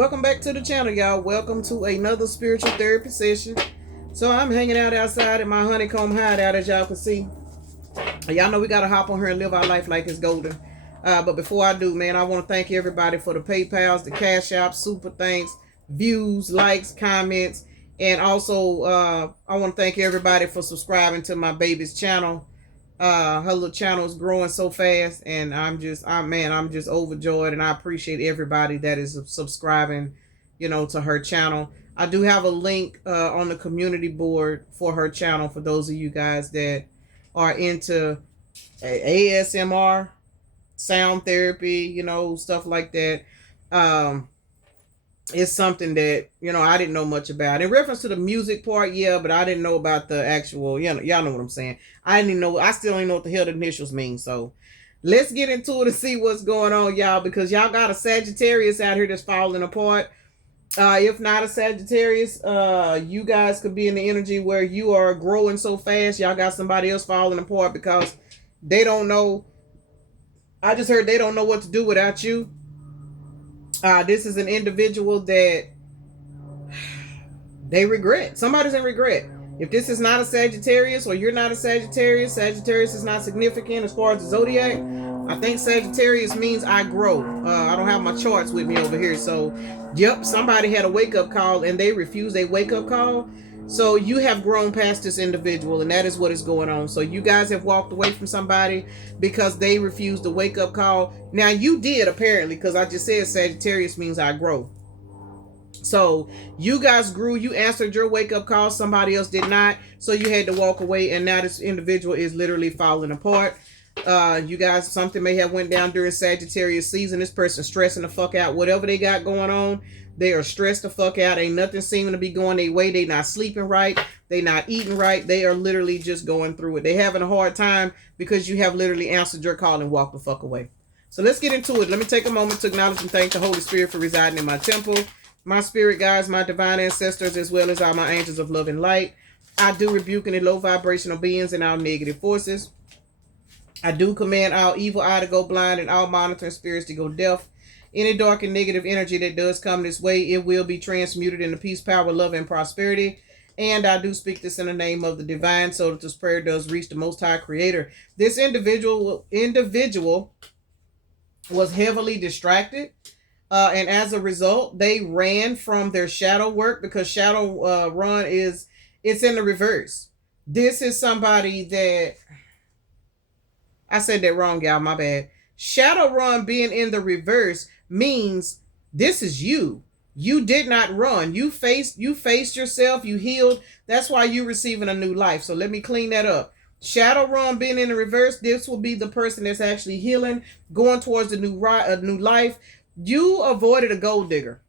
Welcome back to the channel, y'all. Welcome to another spiritual therapy session. So I'm hanging out outside in my honeycomb hideout, as y'all can see. Y'all know we gotta hop on here and live our life like it's golden. But before I do, man, I want to thank everybody for the PayPals, the Cash Apps, super thanks, views, likes, comments, and also I want to thank everybody for subscribing to my baby's channel. Her little channel is growing so fast, and I'm just overjoyed, and I appreciate everybody that is subscribing, to her channel. I do have a link on the community board for her channel for those of you guys that are into ASMR, sound therapy, stuff like that. It's something that, I didn't know much about. In reference to the music part, yeah, but I didn't know about the actual, y'all know what I'm saying. I still don't know what the hell the initials mean. So let's get into it and see what's going on, y'all, because y'all got a Sagittarius out here that's falling apart. If not a Sagittarius, you guys could be in the energy where you are growing so fast, y'all got somebody else falling apart because they don't know. I just heard they don't know what to do without you. This is an individual that they regret. Somebody's in regret. If this is not a Sagittarius or you're not a Sagittarius, Sagittarius is not significant as far as the zodiac. I think Sagittarius means I grow. I don't have my charts with me over here. So, yep, somebody had a wake-up call and they refused a wake-up call. So you have grown past this individual, and that is what is going on. So you guys have walked away from somebody because they refused the wake-up call. Now you did, apparently, because I just said Sagittarius means I grow. So you guys grew, you answered your wake-up call, somebody else did not, so you had to walk away, and now this individual is literally falling apart. You guys, something may have went down during Sagittarius season. This person stressing the fuck out. Whatever they got going on, they are stressed the fuck out. Ain't nothing seeming to be going their way. They not sleeping right. They not eating right. They are literally just going through it. They having a hard time because you have literally answered your call and walked the fuck away. So let's get into it. Let me take a moment to acknowledge and thank the Holy Spirit for residing in my temple, my spirit guides, my divine ancestors, as well as all my angels of love and light. I do rebuke any low vibrational beings and all negative forces. I do command all evil eye to go blind and all monitoring spirits to go deaf. Any dark and negative energy that does come this way, it will be transmuted into peace, power, love, and prosperity. And I do speak this in the name of the divine so that this prayer does reach the Most High Creator. This individual was heavily distracted. And as a result, they ran from their shadow work because shadow run it's in the reverse. This is somebody that... I said that wrong, y'all. My bad. Shadow run being in the reverse means this is you. You did not run. You faced yourself. You healed. That's why you're receiving a new life. So let me clean that up. Shadow run being in the reverse. This will be the person that's actually healing, going towards a new life. You avoided a gold digger.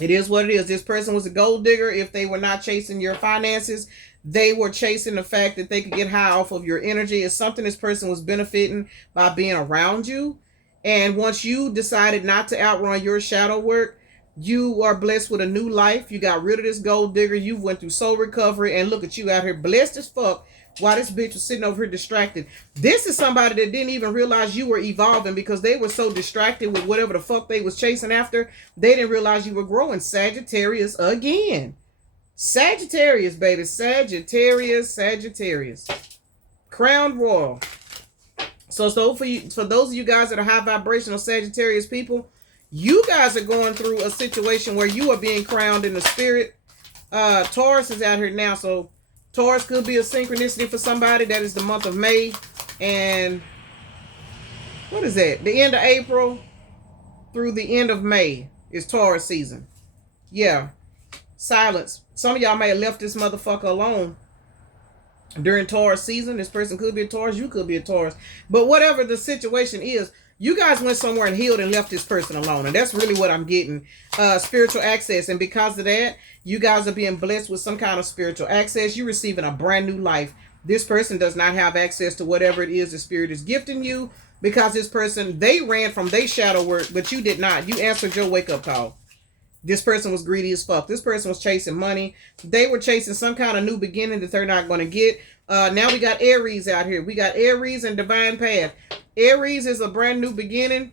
It is what it is. This person was a gold digger. If they were not chasing your finances, they were chasing the fact that they could get high off of your energy. It's something this person was benefiting by being around you. And once you decided not to outrun your shadow work, you are blessed with a new life. You got rid of this gold digger. You went through soul recovery. And look at you out here blessed as fuck while this bitch was sitting over here distracted. This is somebody that didn't even realize you were evolving because they were so distracted with whatever the fuck they was chasing after. They didn't realize you were growing. Sagittarius again. Sagittarius, baby. Sagittarius. Crown Royal. So for those of you guys that are high vibrational Sagittarius people, you guys are going through a situation where you are being crowned in the spirit. Taurus is out here now, so Taurus could be a synchronicity for somebody. That is the month of May. And what is that? The end of April through the end of May is Taurus season. Yeah. Silence. Some of y'all may have left this motherfucker alone during Taurus season. This person could be a Taurus. You could be a Taurus. But whatever the situation is, you guys went somewhere and healed and left this person alone. And that's really what I'm getting. Spiritual access. And because of that, you guys are being blessed with some kind of spiritual access. You're receiving a brand new life. This person does not have access to whatever it is the spirit is gifting you, because this person, they ran from their shadow work, but you did not. You answered your wake-up call. This person was greedy as fuck. This person was chasing money. They were chasing some kind of new beginning that they're not going to get. Now we got Aries out here. We got Aries and Divine Path. Aries is a brand new beginning.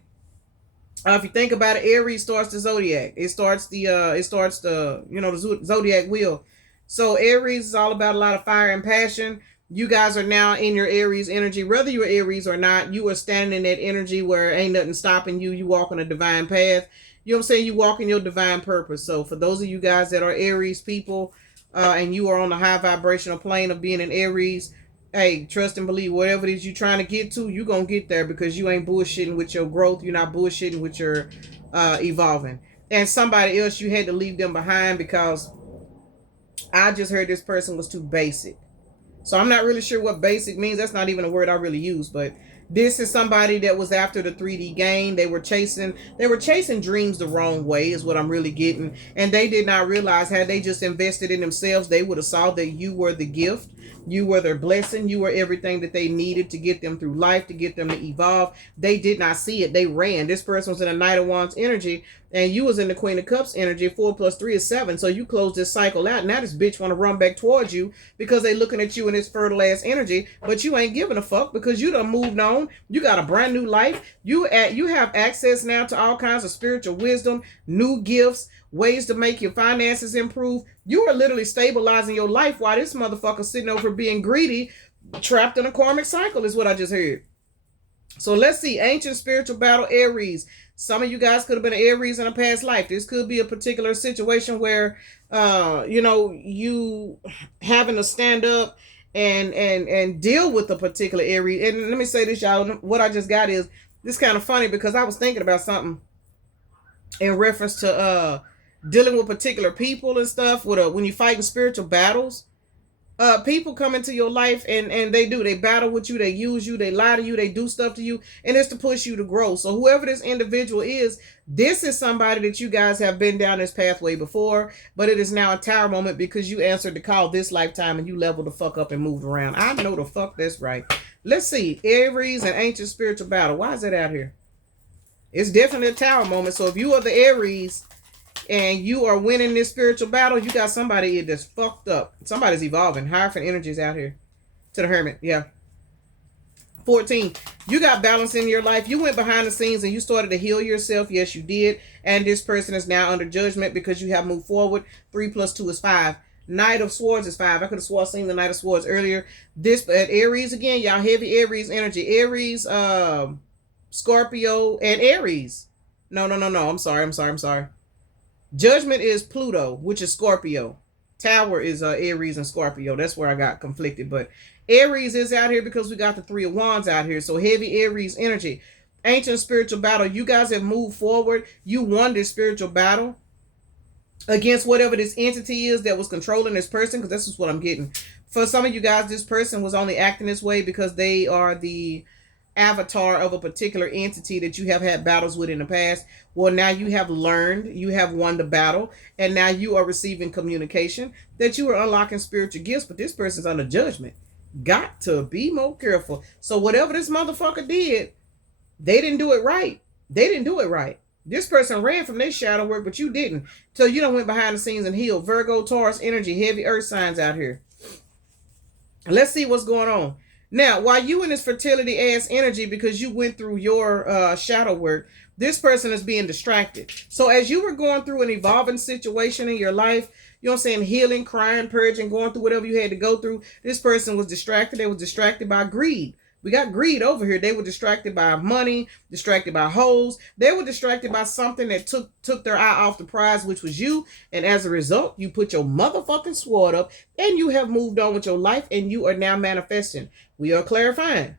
If you think about it, Aries starts the zodiac. It starts the the zodiac wheel. So Aries is all about a lot of fire and passion. You guys are now in your Aries energy. Whether you're Aries or not, you are standing in that energy where ain't nothing stopping you. You walk on a divine path. You know what I'm saying? You walk in your divine purpose. So for those of you guys that are Aries people, and you are on the high vibrational plane of being an Aries, hey, trust and believe whatever it is you're trying to get to, you're going to get there because you ain't bullshitting with your growth. You're not bullshitting with your evolving. And somebody else, you had to leave them behind because I just heard this person was too basic. So I'm not really sure what basic means. That's not even a word I really use, but this is somebody that was after the 3D gain. They were chasing dreams the wrong way is what I'm really getting. And they did not realize had they just invested in themselves, they would have saw that you were the gift. You were their blessing. You were everything that they needed to get them through life, to get them to evolve. They did not see it. They ran. This person was in a Knight of Wands energy, and you was in the Queen of Cups energy. 4 plus 3 is 7. So you close this cycle out. Now this bitch want to run back towards you because they looking at you in this fertile ass energy, but you ain't giving a fuck because you done moved on. You got a brand new life. You have access now to all kinds of spiritual wisdom, new gifts, ways to make your finances improve. You are literally stabilizing your life while this motherfucker sitting over being greedy, trapped in a karmic cycle is what I just heard. So let's see. Ancient spiritual battle, Aries. Some of you guys could have been an Aries in a past life. This could be a particular situation where, you having to stand up and deal with a particular Aries. And let me say this, y'all. What I just got is this kind of funny because I was thinking about something in reference to dealing with particular people and stuff. When you fighting spiritual battles, people come into your life and they battle with you, they use you, they lie to you, they do stuff to you, and it's to push you to grow. So whoever this individual is, this is somebody that you guys have been down this pathway before, but it is now a tower moment because you answered the call this lifetime and you leveled the fuck up and moved around. I know the fuck that's right. Let's see. Aries and ancient spiritual battle. Why is that out here? It's definitely a tower moment. So if you are the Aries and you are winning this spiritual battle, you got somebody that's fucked up. Somebody's evolving. Hierophant energies out here. To the Hermit. Yeah. 14. You got balance in your life. You went behind the scenes and you started to heal yourself. Yes, you did. And this person is now under judgment because you have moved forward. 3 plus 2 is 5. Knight of Swords is 5. I could have swore I seen the Knight of Swords earlier. This at Aries again. Y'all heavy Aries energy. Aries, Scorpio, and Aries. No. I'm sorry. Judgment is Pluto, which is Scorpio. Tower is Aries and Scorpio. That's where I got conflicted. But Aries is out here because we got the 3 of Wands out here. So heavy Aries energy. Ancient spiritual battle. You guys have moved forward. You won this spiritual battle against whatever this entity is that was controlling this person, because this is what I'm getting. For some of you guys, this person was only acting this way because they are the avatar of a particular entity that you have had battles with in the past. Well, now you have learned, you have won the battle, and now you are receiving communication that you are unlocking spiritual gifts, but this person's under judgment. Got to be more careful. So whatever this motherfucker did, they didn't do it right. This person ran from their shadow work, but you didn't. So you done went behind the scenes and healed. Virgo, Taurus energy, heavy earth signs out here. Let's see what's going on. Now, while you in this fertility ass energy because you went through your shadow work, this person is being distracted. So as you were going through an evolving situation in your life, you know what I'm saying, healing, crying, purging, going through whatever you had to go through, this person was distracted. They were distracted by greed. We got greed over here. They were distracted by money, distracted by hoes. They were distracted by something that took their eye off the prize, which was you. And as a result, you put your motherfucking sword up and you have moved on with your life and you are now manifesting. We are clarifying.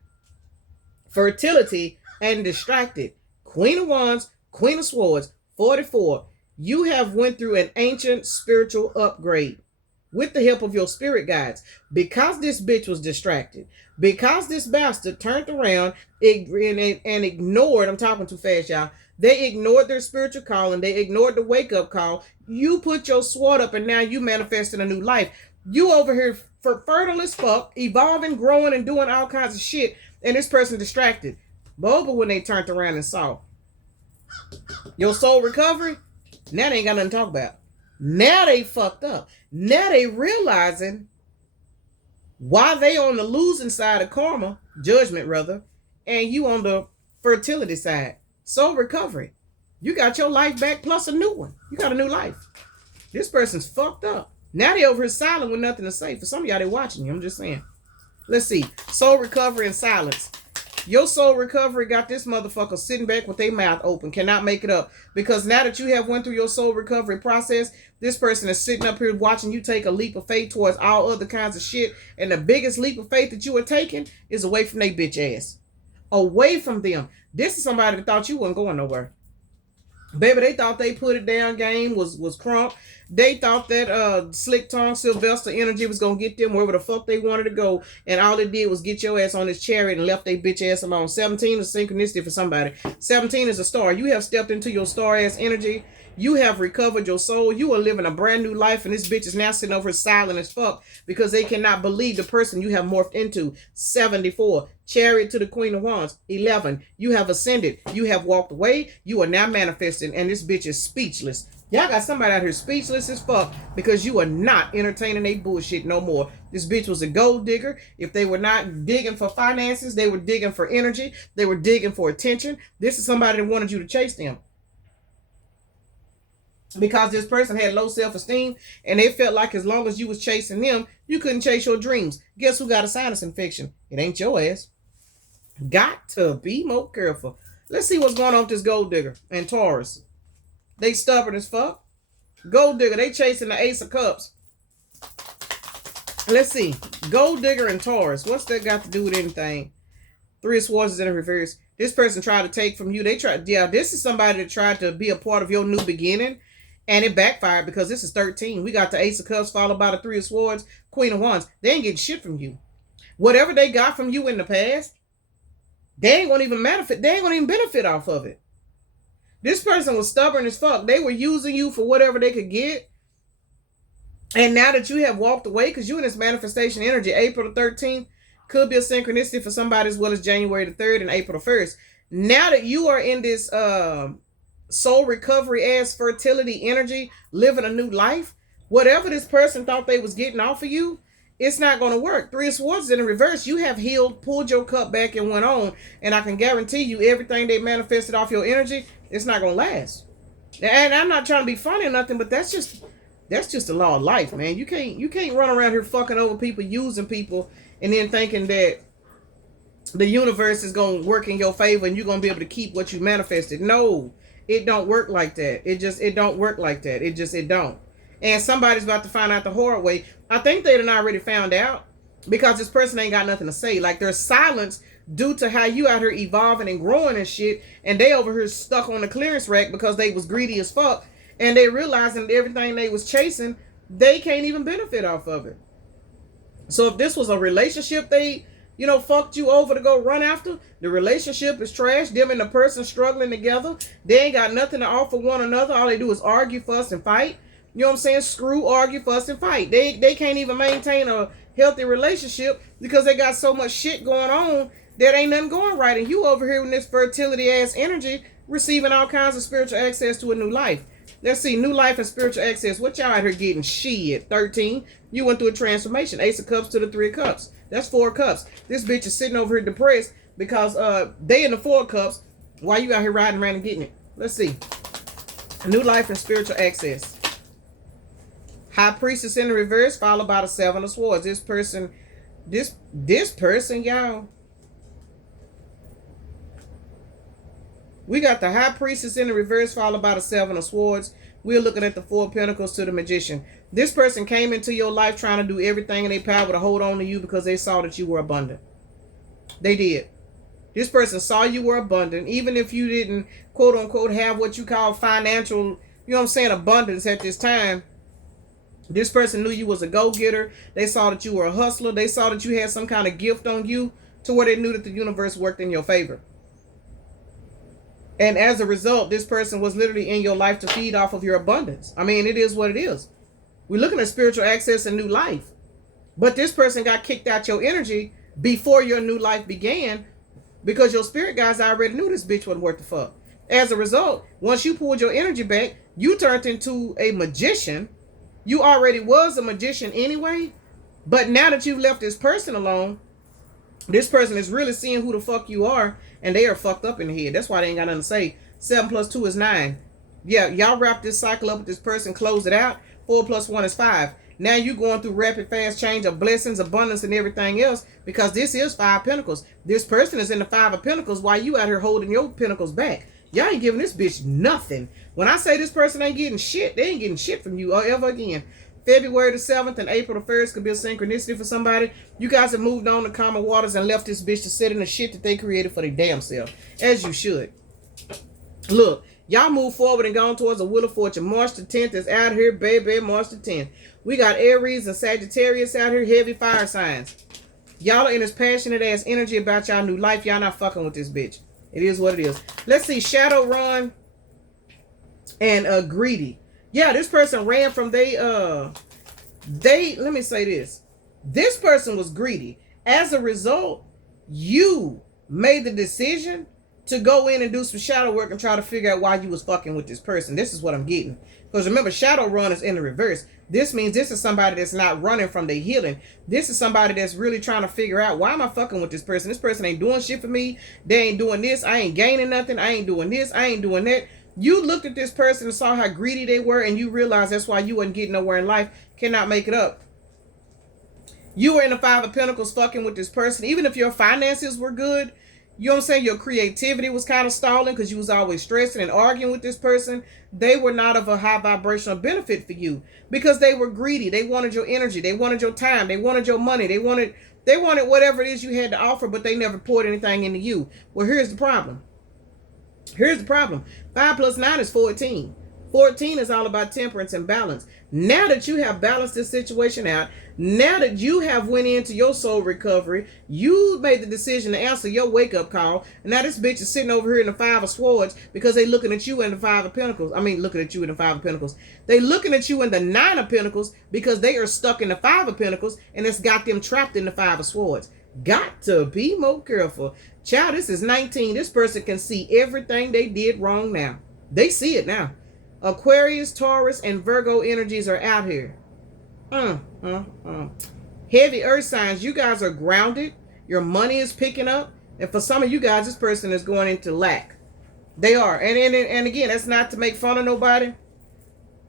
Fertility and distracted. Queen of Wands, Queen of Swords, 44. You have went through an ancient spiritual upgrade with the help of your spirit guides. Because this bitch was distracted. Because this bastard turned around and ignored, I'm talking too fast, y'all. They ignored their spiritual calling. They ignored the wake-up call. You put your sword up and now you manifested a new life. You over here for fertile as fuck, evolving, growing, and doing all kinds of shit. And this person distracted. But when they turned around and saw your soul recovery, now they ain't got nothing to talk about. Now they fucked up. Now they realizing why they on the losing side of karma, judgment rather, and you on the fertility side. Soul recovery. You got your life back plus a new one. You got a new life. This person's fucked up. Now they over here silent with nothing to say. For some of y'all, they watching you. I'm just saying. Let's see. Soul recovery and silence. Your soul recovery got this motherfucker sitting back with their mouth open, cannot make it up. Because now that you have went through your soul recovery process, this person is sitting up here watching you take a leap of faith towards all other kinds of shit. And the biggest leap of faith that you are taking is away from their bitch ass. Away from them. This is somebody that thought you wasn't going nowhere. Baby, they thought they put it down game was crump. They thought that slick tongue Sylvester energy was gonna get them wherever the fuck they wanted to go, and all it did was get your ass on this chariot and left their bitch ass alone. 17 is synchronicity for somebody. 17 is a star. You have stepped into your star ass energy. You have recovered your soul. You are living a brand new life, and this bitch is now sitting over silent as fuck because they cannot believe the person you have morphed into. 74. Chariot to the Queen of Wands. 11. You have ascended. You have walked away. You are now manifesting, and this bitch is speechless. Y'all got somebody out here speechless as fuck because you are not entertaining they bullshit no more. This bitch was a gold digger. If they were not digging for finances, they were digging for energy. They were digging for attention. This is somebody that wanted you to chase them. Because this person had low self-esteem and they felt like as long as you was chasing them, you couldn't chase your dreams. Guess who got a sinus infection? It ain't your ass. Got to be more careful. Let's see what's going on with this gold digger and Taurus. They stubborn as fuck. Gold digger, they chasing the Ace of Cups. Let's see. Gold digger and Taurus. What's that got to do with anything? Three of Swords is in reverse. This person tried to take from you. This is somebody that tried to be a part of your new beginning. And it backfired because this is 13. We got the Ace of Cups followed by the Three of Swords, Queen of Wands. They ain't getting shit from you. Whatever they got from you in the past, they ain't gonna even benefit. They ain't gonna even benefit off of it. This person was stubborn as fuck. They were using you for whatever they could get. And now that you have walked away, because you in this manifestation energy, April the 13th could be a synchronicity for somebody as well as January the 3rd and April the 1st. Now that you are in this soul recovery ass fertility energy, living a new life, whatever this person thought they was getting off of you, it's not going to work. Three of Swords in the reverse. You have healed, pulled your cup back and went on, and I can guarantee you everything they manifested off your energy, it's not going to last. And I'm not trying to be funny or nothing, but that's just the law of life, man. You can't run around here fucking over people, using people, and then thinking that the universe is going to work in your favor and you're going to be able to keep what you manifested. No. It don't work like that. It don't work like that. It don't. And somebody's about to find out the hard way. I think they done already found out because this person ain't got nothing to say. Like there's silence due to how you out here evolving and growing and shit. And they over here stuck on the clearance rack because they was greedy as fuck. And they realizing that everything they was chasing, they can't even benefit off of it. So if this was a relationship they fucked you over to go run after, the relationship is trash. Them and the person struggling together. They ain't got nothing to offer one another. All they do is argue, fuss, and fight. You know what I'm saying? Screw, argue, fuss, and fight. They can't even maintain a healthy relationship because they got so much shit going on that ain't nothing going right. And you over here in this fertility ass energy, receiving all kinds of spiritual access to a new life. Let's see, new life and spiritual access. What y'all out here getting? Shit. 13. You went through a transformation. Ace of Cups to the Three of Cups. That's 4 cups. This bitch is sitting over here depressed because they in the 4 cups while you out here riding around and getting it. Let's see. New life and spiritual access. High Priestess in the reverse followed by the 7 of Swords. This person, y'all. We got the High Priestess in the reverse followed by the 7 of Swords. We're looking at the 4 of Pentacles to the Magician. This person came into your life trying to do everything in their power to hold on to you because they saw that you were abundant. They did. This person saw you were abundant, even if you didn't, quote unquote, have what you call financial, abundance at this time. This person knew you was a go-getter. They saw that you were a hustler. They saw that you had some kind of gift on you to where they knew that the universe worked in your favor. And as a result, this person was literally in your life to feed off of your abundance. I mean, it is what it is. We're looking at spiritual access and new life. But this person got kicked out your energy before your new life began because your spirit guys already knew this bitch wasn't worth the fuck. As a result, once you pulled your energy back, you turned into a magician. You already was a magician anyway. But now that you've left this person alone, this person is really seeing who the fuck you are, and they are fucked up in the head. That's why they ain't got nothing to say. 7 plus 2 is 9. Yeah, y'all wrap this cycle up with this person, close it out. 4 plus 1 is 5. Now you going through rapid fast change of blessings, abundance, and everything else, because this is 5 pentacles. This person is in the 5 of pentacles while you out here holding your pentacles back. Y'all ain't giving this bitch nothing. When I say this person ain't getting shit, they ain't getting shit from you ever again. February the 7th and April the 1st could be a synchronicity for somebody. You guys have moved on to calmer waters and left this bitch to sit in the shit that they created for their damn self. As you should. Look, y'all move forward and gone towards the Wheel of Fortune. March the 10th is out here, baby. March the 10th. We got Aries and Sagittarius out here, heavy fire signs. Y'all are in this passionate ass energy about y'all new life. Y'all not fucking with this bitch. It is what it is. Let's see, Shadowrun and Greedy. Yeah, this person ran from let me say this. This person was greedy. As a result, you made the decision to go in and do some shadow work and try to figure out why you was fucking with this person. This is what I'm getting. Because remember, Shadowrun is in the reverse. This means this is somebody that's not running from their healing. This is somebody that's really trying to figure out, why am I fucking with this person? This person ain't doing shit for me. They ain't doing this. I ain't gaining nothing. I ain't doing this. I ain't doing that. You looked at this person and saw how greedy they were, and you realized that's why you wasn't getting nowhere in life. Cannot make it up. You were in the 5 of Pentacles fucking with this person. Even if your finances were good, you know what I'm saying, your creativity was kind of stalling because you was always stressing and arguing with this person. They were not of a high vibrational benefit for you because they were greedy. They wanted your energy. They wanted your time. They wanted your money. They wanted whatever it is you had to offer, but they never poured anything into you. Well, here's the problem. 5 plus 9 is 14. 14 is all about temperance and balance. Now that you have balanced this situation out, now that you have went into your soul recovery, you made the decision to answer your wake-up call. And now this bitch is sitting over here in the 5 of Swords because they looking at you in the 5 of Pentacles. I mean, looking at you in the 5 of Pentacles. They looking at you in the 9 of Pentacles because they are stuck in the 5 of Pentacles, and it's got them trapped in the 5 of Swords. Got to be more careful. Child, this is 19. This person can see everything they did wrong now. They see it now. Aquarius, Taurus, and Virgo energies are out here. Heavy earth signs. You guys are grounded. Your money is picking up. And for some of you guys, this person is going into lack. They are. And again, that's not to make fun of nobody.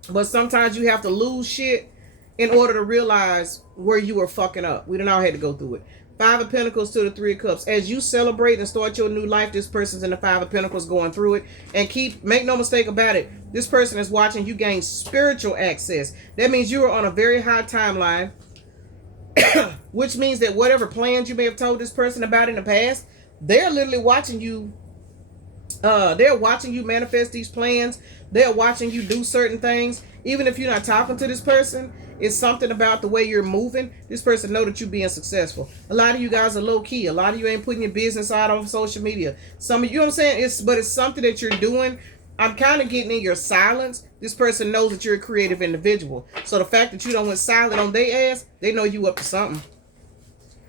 But sometimes you have to lose shit in order to realize where you were fucking up. We done all had to go through it. 5 of Pentacles to the 3 of Cups. As you celebrate and start your new life, this person's in the 5 of Pentacles going through it. And make no mistake about it, this person is watching you gain spiritual access. That means you are on a very high timeline, which means that whatever plans you may have told this person about in the past, they're literally watching you. They're watching you manifest these plans. They're watching you do certain things. Even if you're not talking to this person, it's something about the way you're moving. This person know that you're being successful. A lot of you guys are low key. A lot of you ain't putting your business out on social media. Some of you know what I'm saying? But it's something that you're doing. I'm kind of getting in your silence. This person knows that you're a creative individual. So the fact that you don't went silent on their ass, they know you up to something.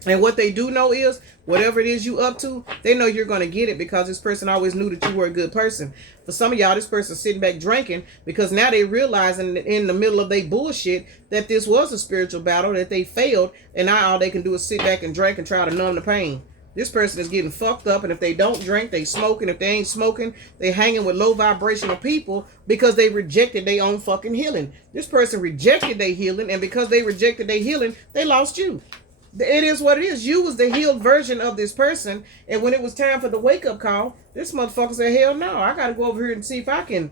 And what they do know is, whatever it is you up to, they know you're going to get it because this person always knew that you were a good person. For some of y'all, this person's sitting back drinking because now they realizing in the middle of their bullshit that this was a spiritual battle, that they failed, and now all they can do is sit back and drink and try to numb the pain. This person is getting fucked up, and if they don't drink, they smoking. If they ain't smoking, they hanging with low vibrational people because they rejected their own fucking healing. This person rejected their healing, and because they rejected their healing, they lost you. It is what it is. You was the healed version of this person, and when it was time for the wake-up call, this motherfucker said, hell no, I gotta go over here and see if I can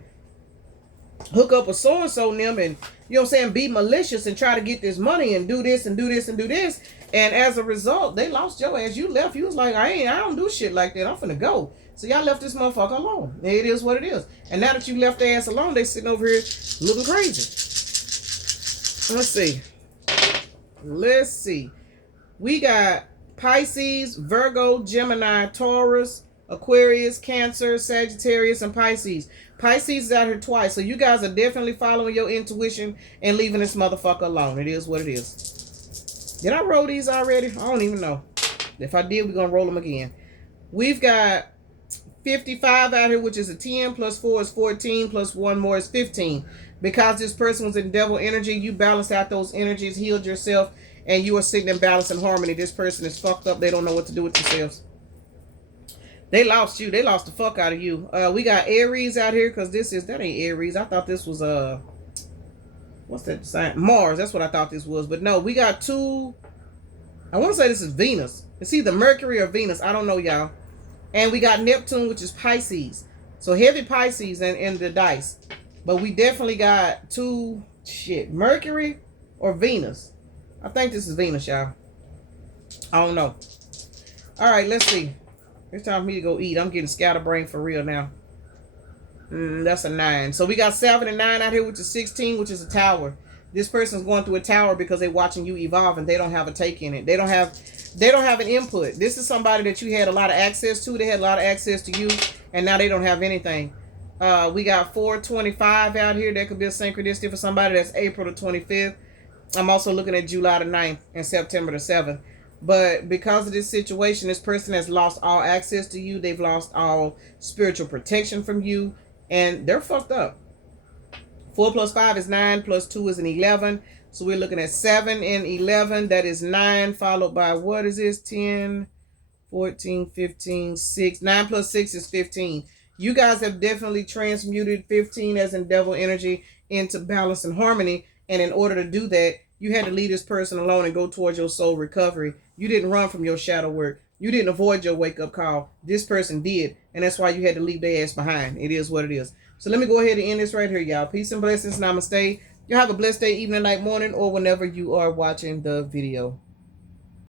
hook up with so-and-so and them and, you know what I'm saying, be malicious and try to get this money and do this and do this and do this. And as a result, they lost your ass. You left. You was like, I don't do shit like that. I'm finna go. So y'all left this motherfucker alone. It is what it is. And now that you left their ass alone, they sitting over here looking crazy. Let's see. We got Pisces, Virgo, Gemini, Taurus, Aquarius, Cancer, Sagittarius, and Pisces. Pisces is out here twice. So you guys are definitely following your intuition and leaving this motherfucker alone. It is what it is. Did I roll these already? I don't even know. If I did, we're going to roll them again. We've got 55 out here, which is a 10, plus 4 is 14, plus 1 more is 15. Because this person was in devil energy, you balanced out those energies, healed yourself, and you are sitting in balance and harmony. This person is fucked up. They don't know what to do with themselves. They lost you. They lost the fuck out of you. We got Aries out here because that ain't Aries. I thought this was what's that sign? Mars. That's what I thought this was. But no, we got two. I want to say this is Venus. It's either Mercury or Venus. I don't know, y'all. And we got Neptune, which is Pisces. So heavy Pisces in the dice. But we definitely got two Mercury or Venus. I think this is Venus, y'all. I don't know. All right, let's see. It's time for me to go eat. I'm getting scatterbrained for real now. That's a 9. So we got 7 and 9 out here, which is 16, which is a tower. This person's going through a tower because they're watching you evolve and they don't have a take in it. They don't have an input. This is somebody that you had a lot of access to. They had a lot of access to you, and now they don't have anything. We got 425 out here. That could be a synchronicity for somebody. That's April the 25th. I'm also looking at July the 9th and September the 7th. But because of this situation, this person has lost all access to you. They've lost all spiritual protection from you, and they're fucked up. 4 plus 5 is 9, plus 2 is an 11. So we're looking at 7 and 11. That is 9, followed by, what is this? 10, 14, 15, 6. 9 plus 6 is 15. You guys have definitely transmuted 15 as in devil energy into balance and harmony. And in order to do that, you had to leave this person alone and go towards your soul recovery. You didn't run from your shadow work. You didn't avoid your wake-up call. This person did. And that's why you had to leave their ass behind. It is what it is. So let me go ahead and end this right here, y'all. Peace and blessings. Namaste. You have a blessed day, evening, night, morning, or whenever you are watching the video.